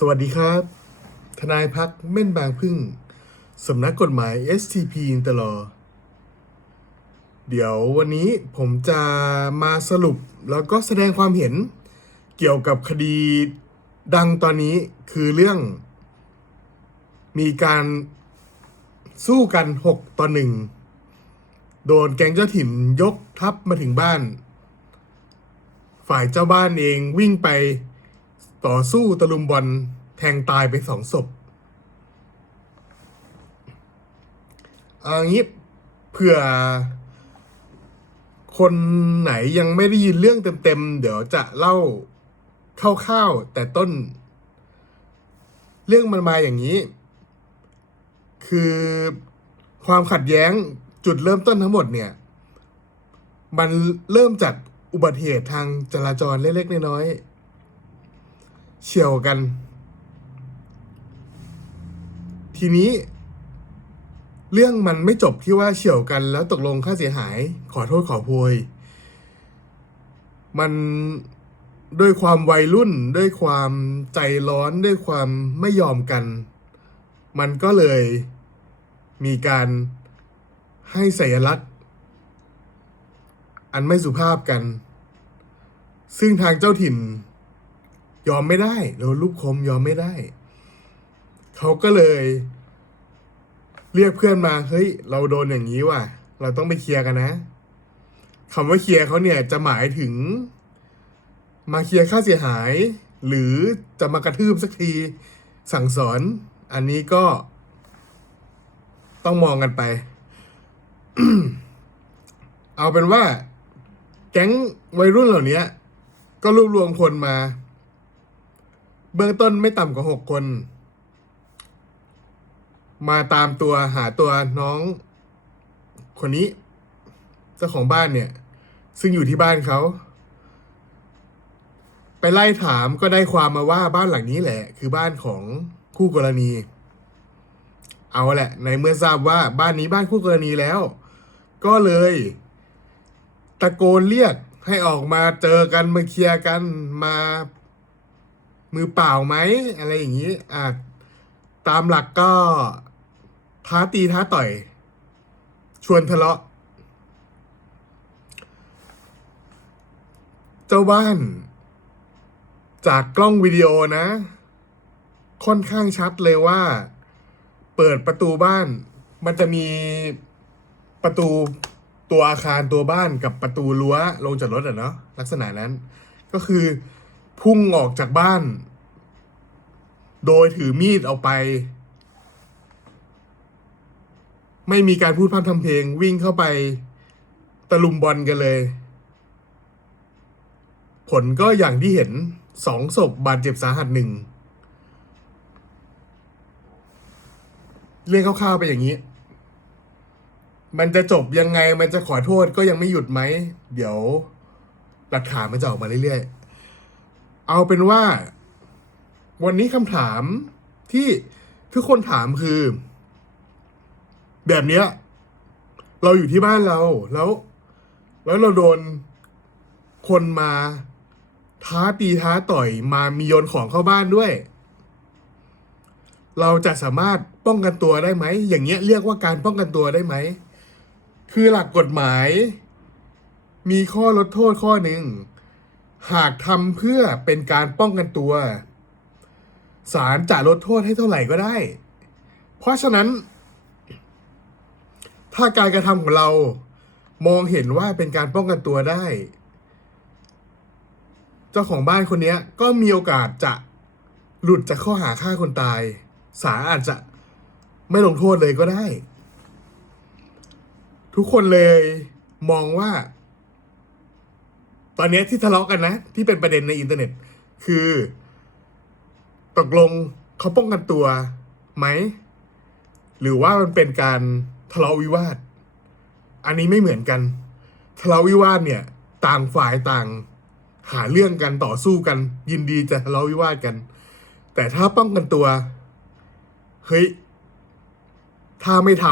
สวัสดีครับ ทนายพักเม่นบางพึ่ง สำนักกฎหมาย STP อินเตอร์ลอเดี๋ยววันนี้ผมจะมาสรุปแล้วก็แสดงความเห็นเกี่ยวกับคดีดังตอนนี้คือเรื่อง มีการสู้กัน 6 ต่อหนึ่งโดนแก๊งเจ้าถิ่นยกทัพมาถึงบ้าน ฝ่ายเจ้าบ้านเองวิ่งไป ต่อสู้ตะลุมบอลแทงตายไปสองศพเอางี้เผื่อ คนไหนยังไม่ได้ยินเรื่องเต็มๆ เดี๋ยวจะเล่าคร่าวๆแต่ต้น เรื่องมันมาอย่างนี้ คือความขัดแย้งจุดเริ่มต้นทั้งหมดเนี่ย มันเริ่มจากอุบัติเหตุทางจราจรเล็กๆน้อยๆ เฉียวกัน ทีนี้ เรื่องมันไม่จบที่ว่าเฉียวกันแล้วตกลงค่าเสียหาย ขอโทษขอโพย มันด้วยความวัยรุ่นด้วยความใจร้อนด้วยความไม่ยอมกัน มันก็เลยมีการให้สัญลักษณ์ อันไม่สุภาพกัน ซึ่งทางเจ้าถิ่น ยอมไม่ได้โดนลูกคมยอมไม่ได้ เขาก็เลย เรียกเพื่อนมาเฮ้ย เราโดนอย่างนี้ว่ะ เราต้องไปเคลียร์กันนะคำว่าเคลียร์เขาเนี่ยจะหมายถึง มาเคลียร์ค่าเสียหาย หรือจะมากระทืบสักทีสั่งสอน อันนี้ก็ ต้องมองกันไป เอาเป็นว่า แก๊งวัยรุ่นเหล่านี้ก็รวบรวมคนมา เบื้องต้นไม่ต่ำกว่าหกคน มาตามตัวหาตัวน้อง คนนี้ เจ้าของบ้านเนี่ย ซึ่งอยู่ที่บ้านเขา ไปไล่ถามก็ได้ความมาว่าบ้านหลังนี้แหละ คือบ้านของคู่กรณี เอาแหละ ในเมื่อทราบว่าบ้านนี้บ้านคู่กรณีแล้ว ก็เลย ตะโกนเรียกให้ออกมาเจอกันมาเคลียร์กันมา มือเปล่าไหมอะไรอย่างนี้อะตามหลักก็ท้าตีท้าต่อย ชวนทะเลาะ เจ้าบ้าน จากกล้องวิดีโอนะ ค่อนข้างชัดเลยว่า เปิดประตูบ้าน มันจะมีประตูตัวอาคารตัวบ้านกับประตูรั้วลงจากรถอะเนาะลักษณะนั้น ก็คือ พุ่งออกจากบ้าน โดยถือมีดออกไป ไม่มีการพูดพร่ำทำเพลง วิ่งเข้าไปตะลุมบอลกันเลย ผลก็อย่างที่เห็นสองศพบาดเจ็บสาหัสหนึ่งเรื่องคร่าวๆไปอย่างนี้ มันจะจบยังไง มันจะขอโทษก็ยังไม่หยุดไหม เดี๋ยวหลักฐานมันจะออกมาเรื่อยๆ เอาเป็นว่า วันนี้คำถามที่ทุกคนถามคือ แบบเนี้ย เราอยู่ที่บ้านเราแล้ว แล้วเราโดนคนมาท้าตีท้าต่อยมามีโยนของเข้าบ้านด้วย เราจะสามารถป้องกันตัวได้ไหม อย่างเงี้ยเรียกว่าการป้องกันตัวได้ไหม คือหลักกฎหมาย มีข้อลดโทษข้อหนึ่ง หากทำเพื่อเป็นการป้องกันตัวศาลจะลดโทษให้เท่าไหร่ก็ได้ เพราะฉะนั้น ถ้าการกระทำของเรามองเห็นว่าเป็นการป้องกันตัวได้ เจ้าของบ้านคนนี้ก็มีโอกาสจะหลุดจากข้อหาฆ่าคนตายศาลอาจจะไม่ลงโทษเลยก็ได้ ทุกคนเลยมองว่า ตอนนี้ที่ทะเลาะกันนะ ที่เป็นประเด็นในอินเทอร์เน็ต คือ ตกลงเขาป้องกันตัวไหม หรือว่ามันเป็นการทะเลาะวิวาท อันนี้ไม่เหมือนกัน ทะเลาะวิวาทเนี่ย ต่างฝ่ายต่าง หาเรื่องกันต่อสู้กัน ยินดีจะทะเลาะวิวาทกัน แต่ถ้าป้องกันตัว เฮ้ย ถ้าไม่ท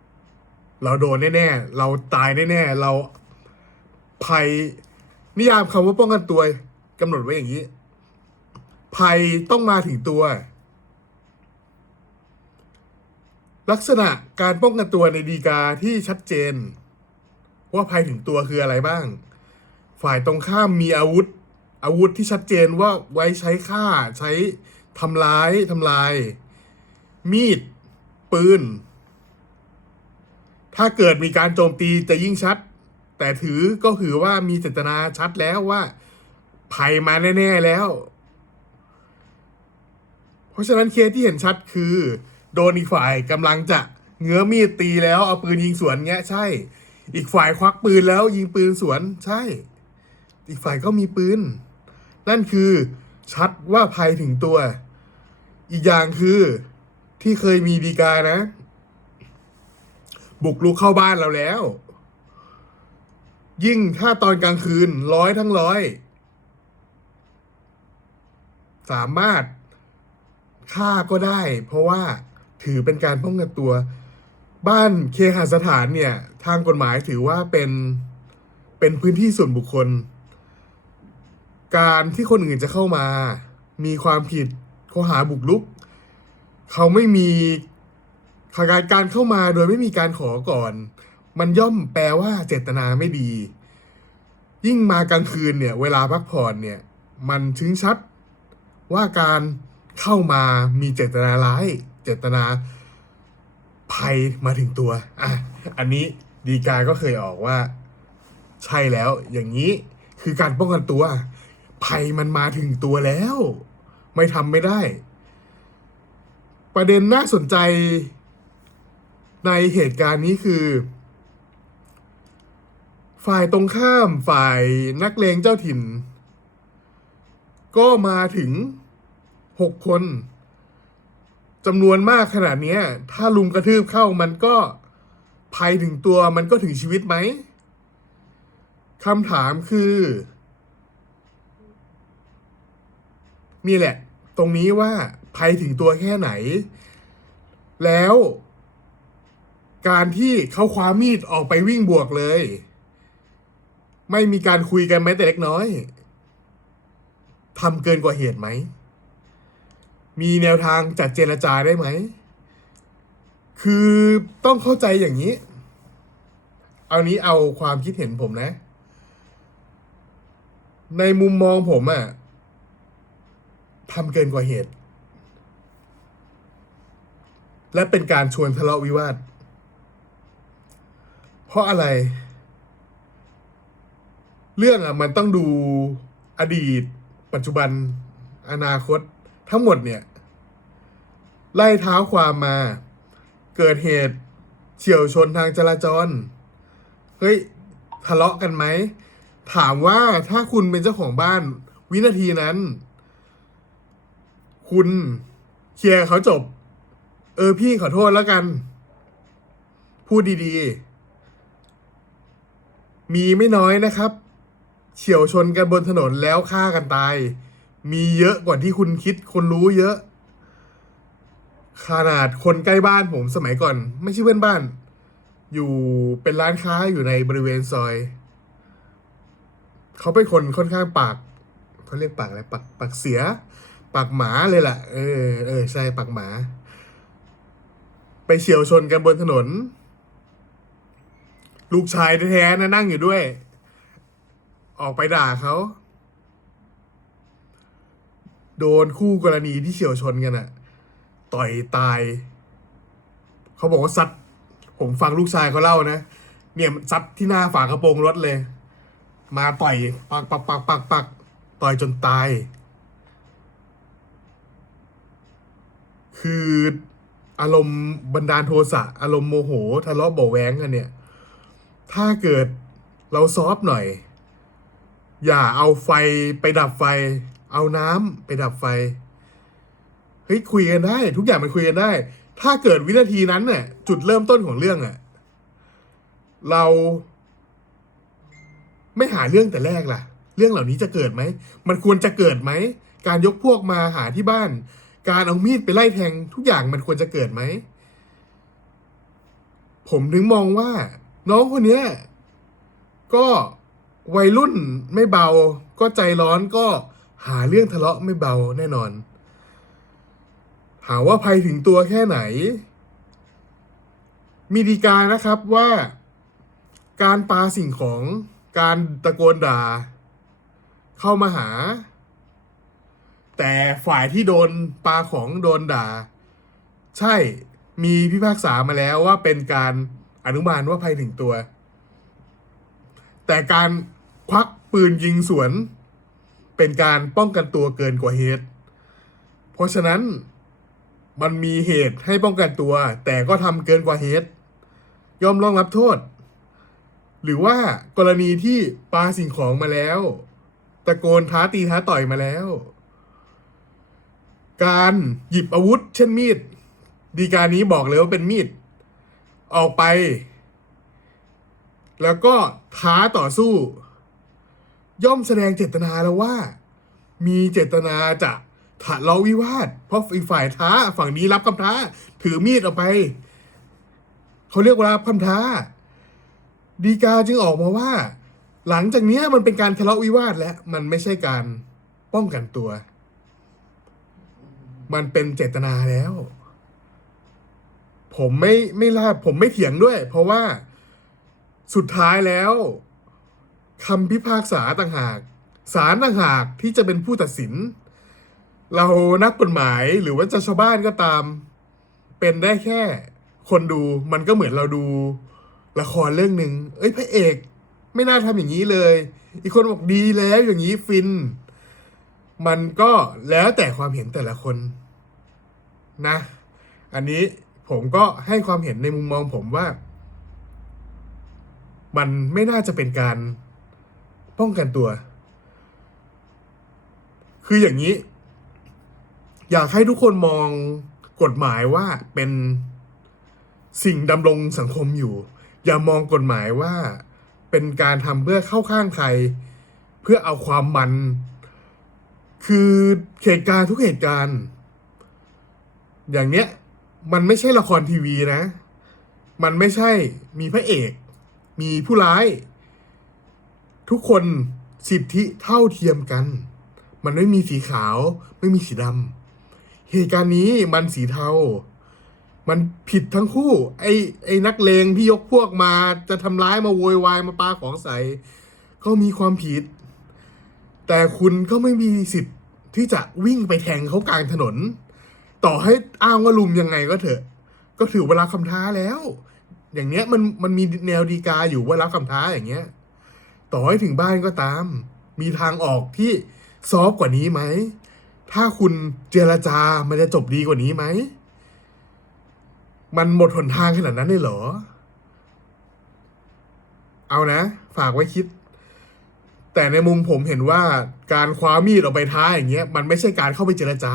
ำเราโดนแน่ๆ เราตายแน่ๆ เราภัย นิยามคำว่าป้องกันตัวกำหนดไว้อย่างนี้ ภัยต้องมาถึงตัว ลักษณะการป้องกันตัวในดีกาที่ชัดเจน ว่าภัยถึงตัวคืออะไรบ้าง ฝ่ายตรงข้ามมีอาวุธ อาวุธที่ชัดเจนว่าไว้ใช้ฆ่าใช้ทำร้ายทำลาย มีด ปืน ถ้าเกิดมีการโจมตีจะยิ่งชัด แต่ถือก็คือว่ามีเจตนาชัดแล้วว่าภัยมาแน่ ๆ แล้ว เพราะฉะนั้นเคสที่เห็นชัดคือ โดนอีกฝ่ายกำลังจะเงื้อมีดตีแล้วเอาปืนยิงสวนเงี้ย ใช่ อีกฝ่ายควักปืนแล้วยิงปืนสวน ใช่ อีกฝ่ายก็มีปืน นั่นคือชัดว่าภัยถึงตัว อีกอย่างคือที่เคยมีดีกานะ บุกลุกเข้าบ้านเราแล้ว ยิ่งถ้าตอนกลางคืนร้อยทั้งร้อย สามารถฆ่าก็ได้ เพราะว่าถือเป็นการป้องกันตัว บ้านเคหสถานเนี่ย ทางกฎหมายถือว่าเป็นเป็นพื้นที่ส่วนบุคคล การที่คนอื่นจะเข้ามา มีความผิดข้อหาบุกรุก เขาไม่มีการการเข้ามาโดยไม่มีการขอก่อน มันย่อมแปลว่าเจตนาไม่ดี ยิ่งมากลางคืนเนี่ย เวลาพักผ่อนเนี่ย มัน chứng ชัดว่าการเข้ามามีเจตนาร้าย เจตนาภัยมาถึงตัว อะ อันนี้ดีกาก็เคยออกว่า ใช่แล้ว อย่างนี้คือการป้องกันตัว ภัยมันมาถึงตัวแล้ว ไม่ทำไม่ได้ ประเด็นน่าสนใจในเหตุการณ์นี้คือ ฝ่ายตรงข้ามฝ่ายนักเลงเจ้าถิ่น ก็มาถึงหกคนจำนวนมากขนาดนี้ถ้าลุมกระทืบเข้ามันก็ภัยถึงตัวมันก็ถึงชีวิตไหมคำถามคือ นี่แหละ ตรงนี้ว่าภัยถึงตัวแค่ไหน แล้ว การที่เขาคว้ามีดออกไปวิ่งบวกเลย ไม่มีการคุยกันแม้แต่เล็กน้อยทำเกินกว่าเหตุไหม มีแนวทางจัดเจรจาได้ไหม คือต้องเข้าใจอย่างนี้ เอานี้เอาความคิดเห็นผมนะ ในมุมมองผมอะทำเกินกว่าเหตุ และเป็นการชวนทะเลาะวิวาท เพราะอะไร เรื่องอะมันต้องดูอดีต ปัจจุบัน อนาคต ทั้งหมดเนี่ย ไล่เท้าความมา เกิดเหตุเฉียวชนทางจราจร เฮ้ย ทะเลาะกันไหม ถามว่าถ้าคุณเป็นเจ้าของบ้าน วินาทีนั้น คุณเคลียร์เขาจบ เออพี่ขอโทษแล้วกัน พูดดีๆ มีไม่น้อยนะครับ เฉียวชนกันบนถนนแล้วฆ่ากันตาย มีเยอะกว่าที่คุณคิดคนรู้เยอะ ขนาดคนใกล้บ้านผมสมัยก่อน ไม่ใช่เพื่อนบ้าน อยู่เป็นร้านค้าอยู่ในบริเวณซอย เขาเป็นคนค่อนข้างปากเขาเรียกปากอะไรปากปากเสีย ปากหมาเลยล่ะ เออเออใช่ปากหมา ไปเฉียวชนกันบนถนน ลูกชายแท้ๆนะนั่งอยู่ด้วย ออกไปด่าเขา โดนคู่กรณีที่เฉียวชนกันอะต่อยตาย เขาบอกว่าซัดผมฟังลูกชายเขาเล่านะ เนี่ยซัดที่หน้าฝากระโปรงรถเลย มาต่อยปักปักปักปักปักต่อยจนตาย คืออารมณ์บันดาลโทสะอารมณ์โมโหทะเลาะเบาะแวงกันเนี่ย ถ้าเกิดเราซอฟหน่อย อย่าเอาไฟไปดับไฟ เอาน้ำไปดับไฟ เฮ้ยคุยกันได้ ทุกอย่างมันคุยกันได้ ถ้าเกิดวินาทีนั้นเนี่ยจุดเริ่มต้นของเรื่องอะเรา ไม่หาเรื่องแต่แรกล่ะ เรื่องเหล่านี้จะเกิดไหม มันควรจะเกิดไหม การยกพวกมาหาที่บ้าน การเอามีดไปไล่แทง ทุกอย่างมันควรจะเกิดไหม ผมถึงมองว่า น้องคนเนี้ยก็ วัยรุ่นไม่เบา ก็ใจร้อนก็หาเรื่องทะเลาะไม่เบาแน่นอนหาว่าภัยถึงตัวแค่ไหน มีดีกานะครับว่า การปาสิ่งของการตะโกนด่า เข้ามาหา แต่ฝ่ายที่โดนปาของโดนด่า ใช่มีพิพากษามาแล้วว่าเป็นการอนุมานว่าภัยถึงตัว แต่การ ควักปืนยิงสวน เป็นการป้องกันตัวเกินกว่าเหตุ เพราะฉะนั้นมันมีเหตุให้ป้องกันตัว แต่ก็ทำเกินกว่าเหตุย่อมรองรับโทษ หรือว่ากรณีที่ปาสิ่งของมาแล้ว ตะโกนท้าตีท้าต่อยมาแล้ว การหยิบอาวุธ เช่นมีด ดีการนี้บอกเลยว่าเป็นมีด ออกไป แล้วก็ท้าต่อสู้ ย่อมแสดงเจตนาแล้วว่า มีเจตนาจะทะเลาะวิวาท เพราะอีกฝ่ายท้าฝั่งนี้รับคำท้า ถือมีดออกไป เขาเรียกว่ารับคำท้า ดีกาจึงออกมาว่า หลังจากนี้มันเป็นการทะเลาะวิวาทแล้วมันไม่ใช่การป้องกันตัว มันเป็นเจตนาแล้ว ผมไม่ไม่ลาผมไม่เถียงด้วย เพราะว่าสุดท้ายแล้ว คำพิพากษาต่างหากศาลต่างหากที่จะเป็นผู้ตัดสิน เรานักกฎหมายหรือว่าจะชาวบ้านก็ตาม เป็นได้แค่คนดูมันก็เหมือนเราดู ละครเรื่องหนึ่งเอ้ยพระเอก ไม่น่าทำอย่างนี้เลย อีกคนบอกดีแล้วอย่างนี้ฟิน มันก็แล้วแต่ความเห็นแต่ละคนนะ อันนี้ผมก็ให้ความเห็นในมุมมองผมว่า มันไม่น่าจะเป็นการ ป้องกันตัว คืออย่างนี้ อยากให้ทุกคนมองกฎหมายว่าเป็นสิ่งดำรงสังคมอยู่ อย่ามองกฎหมายว่าเป็นการทำเพื่อเข้าข้างใคร เพื่อเอาความมัน คือเหตุการณ์ทุกเหตุการณ์ อย่างเนี้ย มันไม่ใช่ละครทีวีนะ มันไม่ใช่มีพระเอก มีผู้ร้าย ทุกคนสิทธิเท่าเทียมกัน มันไม่มีสีขาวไม่มีสีดำเหตุการณ์นี้มันสีเทา มันผิดทั้งคู่ ไอ้ไอ้นักเลงที่ยกพวกมาจะทำร้ายมาโวยวายมาปาของใส่ก็มีความผิด แต่คุณก็ไม่มีสิทธิ์ที่จะวิ่งไปแทงเขากลางถนน ต่อให้อ้างว่าลุมยังไงก็เถอะ ก็ถือเวลาคำท้าแล้ว อย่างเนี้ยมันมันมีแนวดีกาอยู่ว่ารับคำท้าอย่างเงี้ย ต่อให้ถึงบ้านก็ตาม มีทางออกที่ซอฟกว่านี้ไหม ถ้าคุณเจรจา มันจะจบดีกว่านี้ไหม มันหมดหนทางขนาดนั้นเลยเหรอ เอานะ ฝากไว้คิด แต่ในมุมผมเห็นว่าการคว้ามีดออกไปท้าอย่างเงี้ย มันไม่ใช่การเข้าไปเจรจา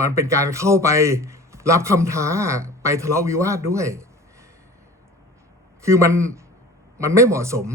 มันเป็นการเข้าไปรับคำท้าไปทะเลาะวิวาทด้วย คือมันมันไม่เหมาะสม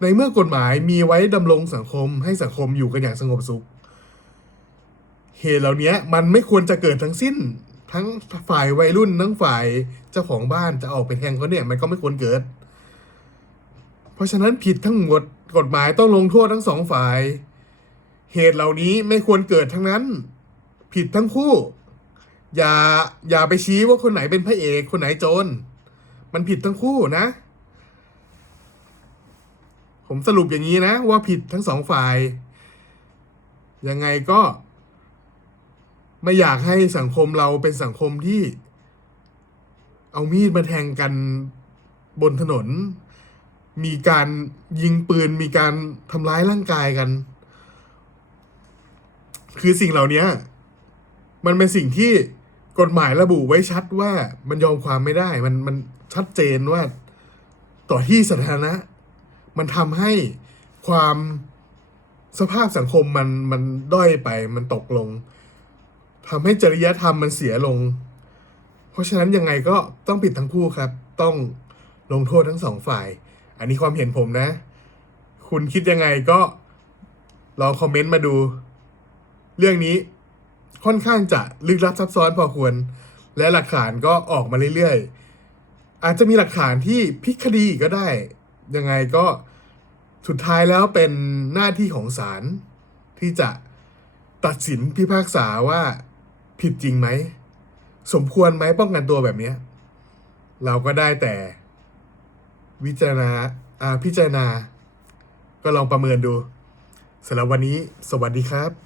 ในเมื่อกฎหมายมีไว้ดำรงสังคมให้สังคมอยู่กันอย่างสงบสุข เหตุเหล่านี้มันไม่ควรจะเกิดทั้งสิ้น ทั้งฝ่ายวัยรุ่นทั้งฝ่ายเจ้าของบ้านจะออกไปแทงเขาเนี่ย มันก็ไม่ควรเกิด เพราะฉะนั้นผิดทั้งหมดกฎหมายต้องลงโทษทั้งสองฝ่าย เหตุเหล่านี้ไม่ควรเกิดทั้งนั้น ผิดทั้งคู่ อย่าอย่าไปชี้ว่าคนไหนเป็นพระเอกคนไหนโจรมันผิดทั้งคู่นะ ผมสรุปอย่างนี้นะ ว่าผิดทั้งสองฝ่าย ยังไงก็ ไม่อยากให้สังคมเราเป็นสังคมที่ เอามีดมาแทงกันบนถนน มีการยิงปืน มีการทำร้ายร่างกายกัน คือสิ่งเหล่านี้มันเป็นสิ่งที่กฎหมายระบุไว้ชัดว่ามันยอมความไม่ได้ มันมันชัดเจนว่าต่อที่สาธารณะ มันทำให้ความสภาพสังคมมันมันด้อยไปมันตกลงทำให้จริยธรรมมันเสียลง เพราะฉะนั้นยังไงก็ต้องปิดทั้งคู่ครับ ต้องลงโทษทั้งสองฝ่าย อันนี้ความเห็นผมนะ คุณคิดยังไงก็ลองคอมเมนต์มาดู เรื่องนี้ค่อนข้างจะลึกลับซับซ้อนพอควร และหลักฐานก็ออกมาเรื่อยๆ อาจจะมีหลักฐานที่พลิกคดีก็ได้ ยังไงก็ สุดท้ายแล้วเป็นหน้าที่ของศาลที่จะตัดสินพิพากษาว่าผิดจริงไหม สมควรไหมป้องกันตัวแบบนี้ เราก็ได้แต่ วิจารณาอ่าพิจารณา ก็ลองประเมินดูสำหรับวันนี้ สวัสดีครับ